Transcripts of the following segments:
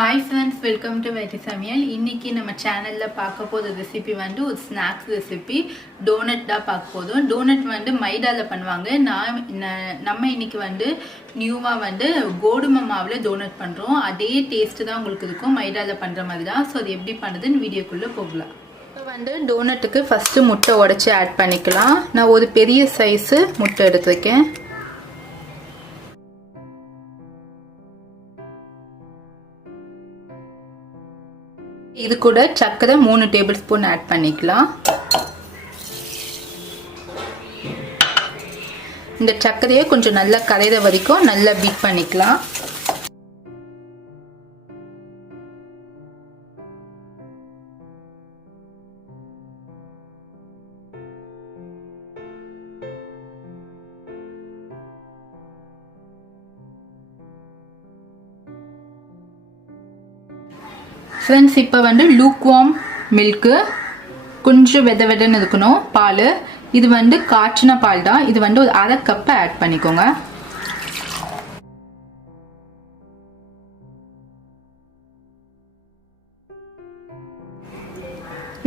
Hi friends, welcome to வெட்டி சமையல். இன்னைக்கு நம்ம சேனலில் பார்க்க போகிற ரெசிபி வந்து ஒரு ஸ்நாக்ஸ் ரெசிபி. டோனட் தான் பார்க்க போதும். டோனட் வந்து மைதாவில் பண்ணுவாங்க. நம்ம இன்னைக்கு வந்து நியூவாக வந்து கோதுமை மாவில் டோனட் பண்ணுறோம். அதே டேஸ்ட்டு தான் உங்களுக்கு இருக்கும், மைதாவில் பண்ணுற மாதிரி தான். ஸோ அது எப்படி பண்ணுறதுன்னு வீடியோக்குள்ளே போகலாம். இப்போ வந்து டோனட்டுக்கு ஃபஸ்ட்டு முட்டை உடச்சி ஆட் பண்ணிக்கலாம். நான் ஒரு பெரிய சைஸு முட்டை எடுத்துருக்கேன். இது கூட சர்க்கரை 3 டேபிள் ஸ்பூன் ஆட் பண்ணிக்கலாம். இந்த சர்க்கரையை கொஞ்சம் நல்லா கரையிற வரைக்கும் நல்லா பீட் பண்ணிக்கலாம். ஃப்ரெண்ட்ஸ், இப்போ வந்து லூக்வார்ம் மில்க்கு, கொஞ்சம் வெத வெதன்னு இருக்கணும் பால். இது வந்து காய்ச்சின பால் தான். இது வந்து ஒரு அரை கப்பை ஆட் பண்ணிக்கோங்க.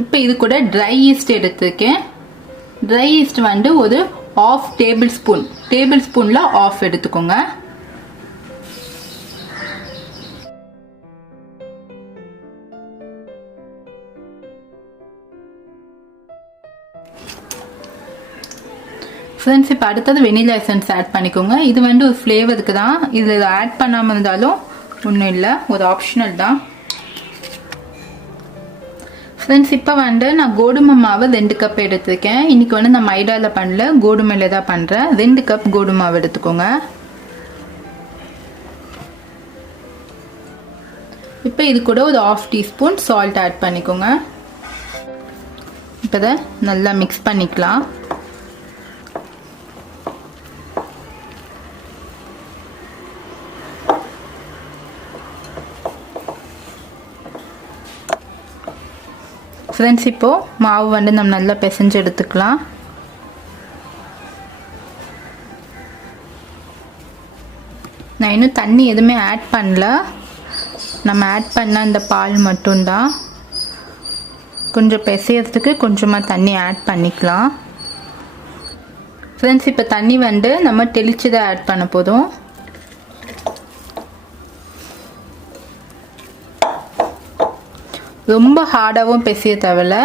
இப்போ இது கூட ட்ரை ஈஸ்ட் எடுத்துருக்கேன். ட்ரை ஈஸ்ட் வந்து ஒரு ½ டேபிள் ஸ்பூனில் ஆஃப் எடுத்துக்கோங்க. ஃப்ரெண்ட்ஸ், இப்போ அடுத்தது வெனிலா எசன்ஸ் ஆட் பண்ணிக்கோங்க. இது வந்து ஒரு ஃப்ளேவருக்கு தான். இதில் ஆட் பண்ணாமல் இருந்தாலும் ஒன்றும் இல்லை, ஒரு ஆப்ஷனல் தான். ஃப்ரெண்ட்ஸ், இப்போ வந்து நான் கோதுமை மாவு 2 கப் எடுத்துருக்கேன். இன்றைக்கி வந்து நான் மைதாவில் பண்ணல, கோதுமையில் தான் பண்ணுறேன். 2 கப் கோதுமை மாவு எடுத்துக்கோங்க. இப்போ இது கூட ஒரு ½ டீஸ்பூன் சால்ட் ஆட் பண்ணிக்கோங்க. இப்போ இதை நல்லா மிக்ஸ் பண்ணிக்கலாம். ஃப்ரெண்ட்ஸ், இப்போது மாவு வந்து நம்ம நல்லா பிசைஞ்சு எடுத்துக்கலாம். நான் இன்னும் தண்ணி எதுவுமே ஆட் பண்ணல. நம்ம ஆட் பண்ண அந்த பால் மட்டும்தான். கொஞ்சம் பிசையறதுக்கு கொஞ்சமாக தண்ணி ஆட் பண்ணிக்கலாம். ஃப்ரெண்ட்ஸ், இப்போ தண்ணி வந்து நம்ம தெளித்து தான் ஆட் பண்ண போதும். ரொம்ப ஹார்டாகவும் பிசைய தேவையில்ல,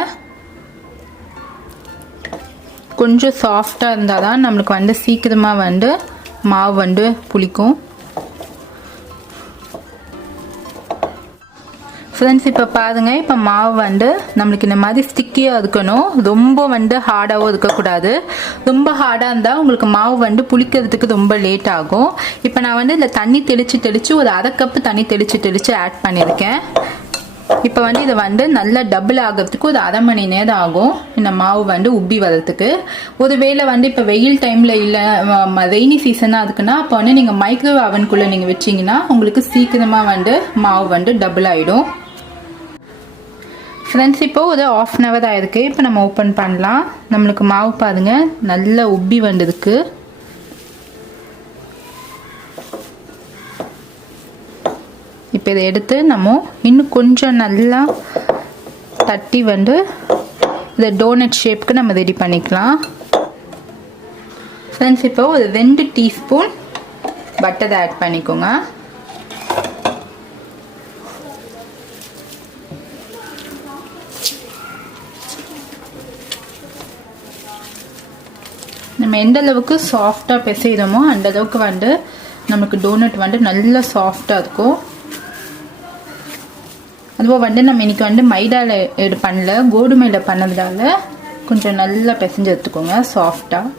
கொஞ்சம் சாஃப்டாக இருந்தால் தான் நம்மளுக்கு வந்து சீக்கிரமாக வந்து மாவு வந்து புளிக்கும். ஃப்ரெண்ட்ஸ், இப்போ பாருங்கள், இப்போ மாவு வந்து நம்மளுக்கு இந்த மாதிரி ஸ்டிக்கியாக இருக்கணும். ரொம்ப வந்து ஹார்டாகவும் இருக்கக்கூடாது. ரொம்ப ஹார்டாக இருந்தால் உங்களுக்கு மாவு வந்து புளிக்கிறதுக்கு ரொம்ப லேட் ஆகும். இப்போ நான் வந்து இந்த தண்ணி தெளித்து ஒரு அரை கப்பு தண்ணி தெளித்து ஆட் பண்ணியிருக்கேன். இப்போ வந்து இதை வந்து நல்லா டபுள் ஆகிறதுக்கு ஒரு அரை மணி நேரம் ஆகும், இந்த மாவு வந்து உப்பி வர்றதுக்கு. ஒருவேளை வந்து இப்போ வெயில் டைமில் இல்லை, ரெய்னி சீசனாக இருக்குன்னா அப்போ வந்து நீங்கள் மைக்ரோவேவ் அவனுக்குள்ளே நீங்கள் வச்சிங்கன்னா உங்களுக்கு சீக்கிரமாக வந்து மாவு வந்து டபுள் ஆகிடும். ஃப்ரெண்ட்ஸ், இப்போது ஒரு ½ அன் ஹவர் ஆயிருக்கு. இப்போ நம்ம ஓப்பன் பண்ணலாம். நம்மளுக்கு மாவு பாருங்கள் நல்லா உப்பி வந்துருக்கு. இப்போ இதை எடுத்து நம்ம இன்னும் கொஞ்சம் நல்லா தட்டி வந்து இந்த டோனட் ஷேப்புக்கு நம்ம ரெடி பண்ணிக்கலாம். ஃப்ரெண்ட்ஸ், இப்போ ஒரு 2 டீஸ்பூன் பட்டர் ஆட் பண்ணிக்கோங்க. நம்ம எந்த அளவுக்கு சாஃப்டாக பிசைகிறோமோ அந்த அளவுக்கு வந்து நமக்கு டோனட் வந்து நல்லா சாஃப்டாக இருக்கும். அதுவும் வந்து நம்ம இன்னைக்கு வந்து மைதாவில் பண்ணல, கோதுமையில் பண்ணதுனால கொஞ்சம் நல்லா பிசைஞ்சு எடுத்துக்கோங்க சாஃப்டாக.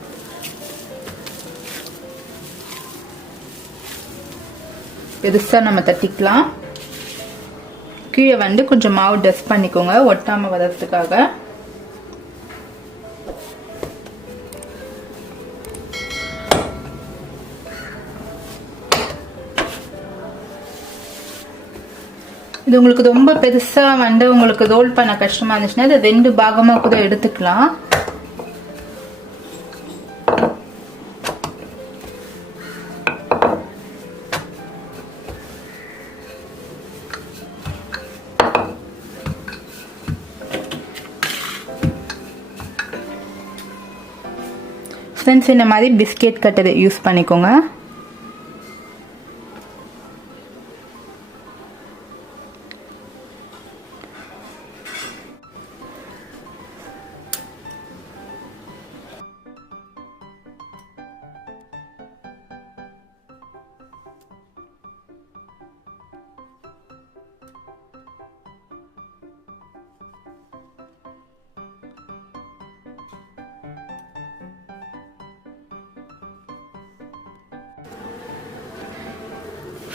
பெருசாக நம்ம தட்டிக்கலாம். கீழே வந்து கொஞ்சம் மாவு டஸ்ட் பண்ணிக்கோங்க ஒட்டாமல் வர்றதுக்காக. இது உங்களுக்கு ரொம்ப பெருசாக வந்து உங்களுக்கு ரோல் பண்ண கஷ்டமாக இருந்துச்சுன்னா இதை 2 பாகமாக கூட எடுத்துக்கலாம். ஃப்ரெண்ட்ஸ் இந்த மாதிரி பிஸ்கெட் கட்டர் யூஸ் பண்ணிக்கோங்க.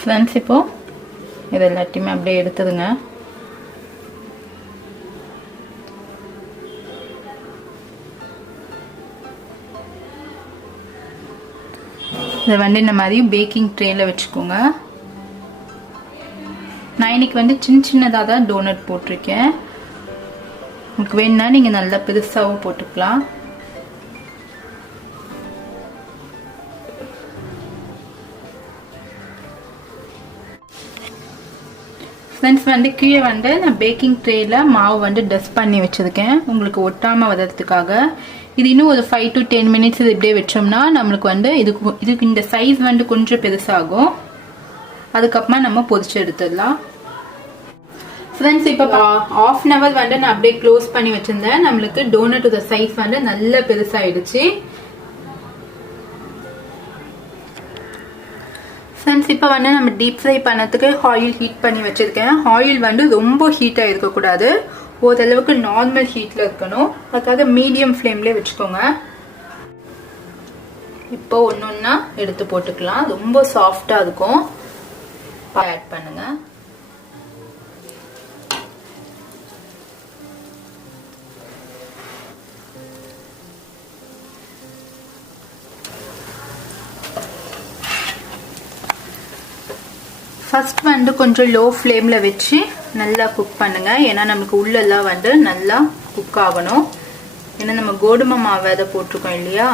ஃப்ரெண்ட்ஸ் இப்போ இது எல்லாத்தையுமே அப்படியே எடுத்துதுங்க. இதை வந்து இந்த மாதிரி பேக்கிங் ட்ரேல வச்சுக்கோங்க. நான் இன்னைக்கு வந்து சின்ன சின்னதாக தான் டோனட் போட்டிருக்கேன். உங்களுக்கு வேணும்னா நீங்கள் நல்லா பெருசாகவும் போட்டுக்கலாம். ஃப்ரெண்ட்ஸ் வந்து கீழே வந்து நான் பேக்கிங் ட்ரேல மாவு வந்து டஸ்ட் பண்ணி வச்சிருக்கேன் உங்களுக்கு ஒட்டாமல் வர்றதுக்காக. இது இன்னும் ஒரு 5 to 10 minutes இது இப்படியே வச்சோம்னா நம்மளுக்கு வந்து இதுக்கு இந்த சைஸ் வந்து கொஞ்சம் பெருசாகும். அதுக்கப்புறமா நம்ம பொரிச்சு எடுத்துடலாம். ஃப்ரெண்ட்ஸ் இப்போ 1/2 hour வந்து நான் அப்படியே க்ளோஸ் பண்ணி வச்சிருந்தேன். நம்மளுக்கு டோனட்டோட சைஸ் வந்து நல்ல பெருசாயிடுச்சு. ஃப்ரெண்ட்ஸ் இப்போ வந்து நம்ம டீப் ஃப்ரை பண்ணதுக்கு ஆயில் ஹீட் பண்ணி வச்சிருக்கேன். ஆயில் வந்து ரொம்ப ஹீட்டாக இருக்கக்கூடாது, ஓரளவுக்கு நார்மல் ஹீட்டில் இருக்கணும். அதுக்காக மீடியம் ஃப்ளேம்லேயே வச்சுக்கோங்க. இப்போ ஒன்று ஒன்றா எடுத்து போட்டுக்கலாம். ரொம்ப சாஃப்டாக இருக்கும். ஆட் பண்ணுங்க. ஃபர்ஸ்ட் வந்து கொஞ்சம் லோ ஃப்ளேமில் வச்சு நல்லா குக் பண்ணுங்க. ஏன்னா நமக்கு உள்ளெல்லாம் வந்து நல்லா குக் ஆகணும். ஏன்னா நம்ம கோதுமை மாவு அதை போட்டிருக்கோம் இல்லையா.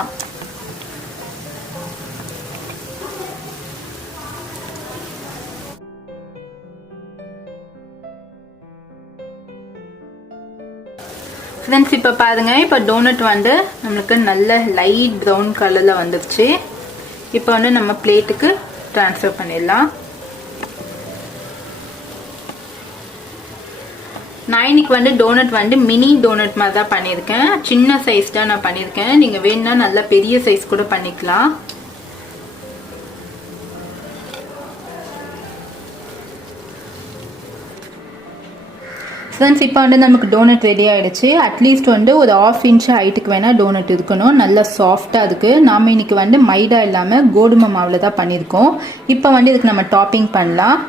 ஃப்ரெண்ட்ஸ் இப்போ பாருங்க, இப்போ டோனட் வந்து நம்மளுக்கு நல்ல லைட் ப்ரௌன் கலரில் வந்துருச்சு. இப்போ வந்து நம்ம பிளேட்டுக்கு ட்ரான்ஸ்ஃபர் பண்ணிடலாம். நான் இன்னைக்கு வந்து டோனட் வந்து மினி டோனட் மாதிரி தான் பண்ணியிருக்கேன். சின்ன சைஸ் தான் நான் பண்ணியிருக்கேன். நீங்கள் வேணும்னா நல்லா பெரிய சைஸ் கூட பண்ணிக்கலாம். ஃப்ரெண்ட்ஸ் இப்போ வந்து நமக்கு டோனட் ரெடி ஆகிடுச்சு. அட்லீஸ்ட் வந்து ஒரு 1/2 inch ஹைட்டுக்கு வேணால் டோனட் இருக்கணும். நல்லா சாஃப்டாக இருக்குது. நாம் இன்னைக்கு வந்து மைதா இல்லாமல் கோதுமை மாவில் தான் பண்ணியிருக்கோம். இப்போ வந்து இதுக்கு நம்ம டாப்பிங் பண்ணலாம்.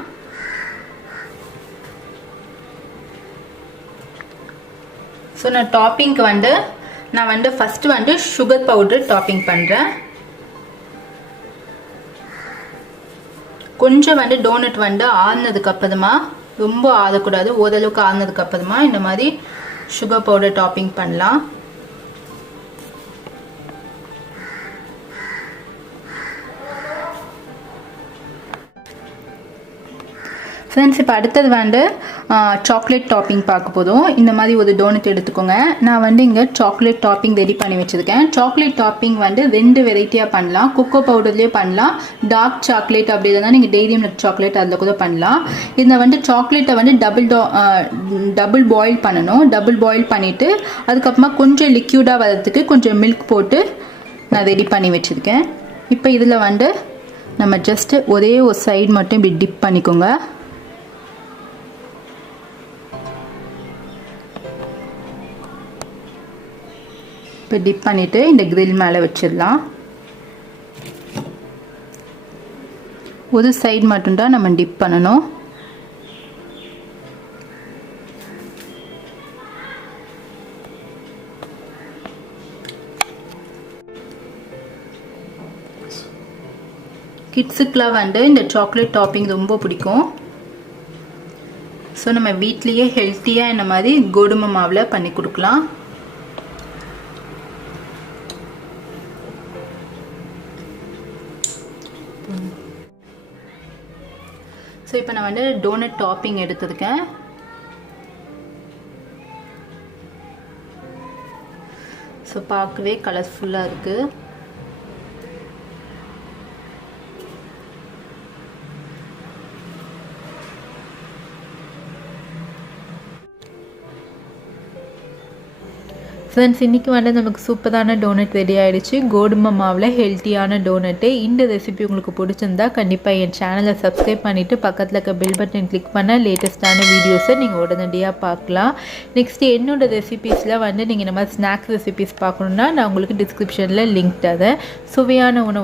ஸோ நான் டாப்பிங்க்கு வந்து நான் வந்து ஃபஸ்ட்டு வந்து சுகர் பவுடர் டாப்பிங் பண்ணுறேன். கொஞ்சம் வந்து டோனட் வந்து ஆறுனதுக்கு அப்புறமா, ரொம்ப ஆறக்கூடாது, ஓரளவுக்கு ஆறுனதுக்கு அப்புறமா இந்த மாதிரி சுகர் பவுடர் டாப்பிங் பண்ணலாம். ஃப்ரெண்ட்ஸ் இப்போ அடுத்தது வந்து சாக்லேட் டாப்பிங் பார்க்க போதும். இந்த மாதிரி ஒரு டோனட் எடுத்துக்கோங்க. நான் வந்து இங்கே சாக்லேட் டாப்பிங் ரெடி பண்ணி வச்சுருக்கேன். சாக்லேட் டாப்பிங் வந்து 2 வெரைட்டியாக பண்ணலாம். கொக்கோ பவுடர்லேயே பண்ணலாம், டார்க் சாக்லேட் அப்படி இல்லைனா நீங்கள் டெய்ரி மில்க் சாக்லேட் அதில் கூட பண்ணலாம். இதில் வந்து சாக்லேட்டை வந்து டபுள் பாயில் பண்ணணும். டபுள் பாயில் பண்ணிவிட்டு அதுக்கப்புறமா கொஞ்சம் லிக்யூடாக வரதுக்கு கொஞ்சம் மில்க் போட்டு நான் ரெடி பண்ணி வச்சுருக்கேன். இப்போ இதில் வந்து நம்ம ஜஸ்ட்டு ஒரே ஒரு சைடு மட்டும் இப்படி டிப் பண்ணிக்கோங்க. இப்போ டிப் பண்ணிவிட்டு இந்த கிரில் மேலே வச்சிடலாம். ஒரு சைடு மட்டும்தான் நம்ம டிப் பண்ணணும். கிட்ஸுக்கெலாம் வந்து இந்த சாக்லேட் டாப்பிங் ரொம்ப பிடிக்கும். ஸோ நம்ம வீட்லேயே ஹெல்த்தியாக இந்த மாதிரி கோதுமை மாவில் பண்ணி கொடுக்கலாம். ஸோ இப்போ நான் வந்து டோனட் டாப்பிங் எடுத்துருக்கேன். ஸோ பார்க்கவே கலர்ஃபுல்லாக இருக்குது. ஃப்ரெண்ட்ஸ் இன்றைக்கி வந்து நமக்கு சூப்பரான டோனட் ரெடி ஆகிடுச்சு. கோதுமை மாவில் ஹெல்த்தியான டோனட்டு. இந்த ரெசிபி உங்களுக்கு பிடிச்சிருந்தா கண்டிப்பாக என் சேனலை சப்ஸ்கிரைப் பண்ணிவிட்டு பக்கத்தில் இருக்க பெல் பட்டன் கிளிக் பண்ணால் லேட்டஸ்ட்டான வீடியோஸை நீங்கள் உடனடியாக பார்க்கலாம். நெக்ஸ்ட்டு என்னோடய ரெசிபீஸில் வந்து நீங்கள் இந்த மாதிரி ஸ்நாக்ஸ் ரெசிபீஸ் பார்க்கணுன்னா நான் உங்களுக்கு டிஸ்கிரிப்ஷனில் லிங்க் தரேன். சுவையான உணவு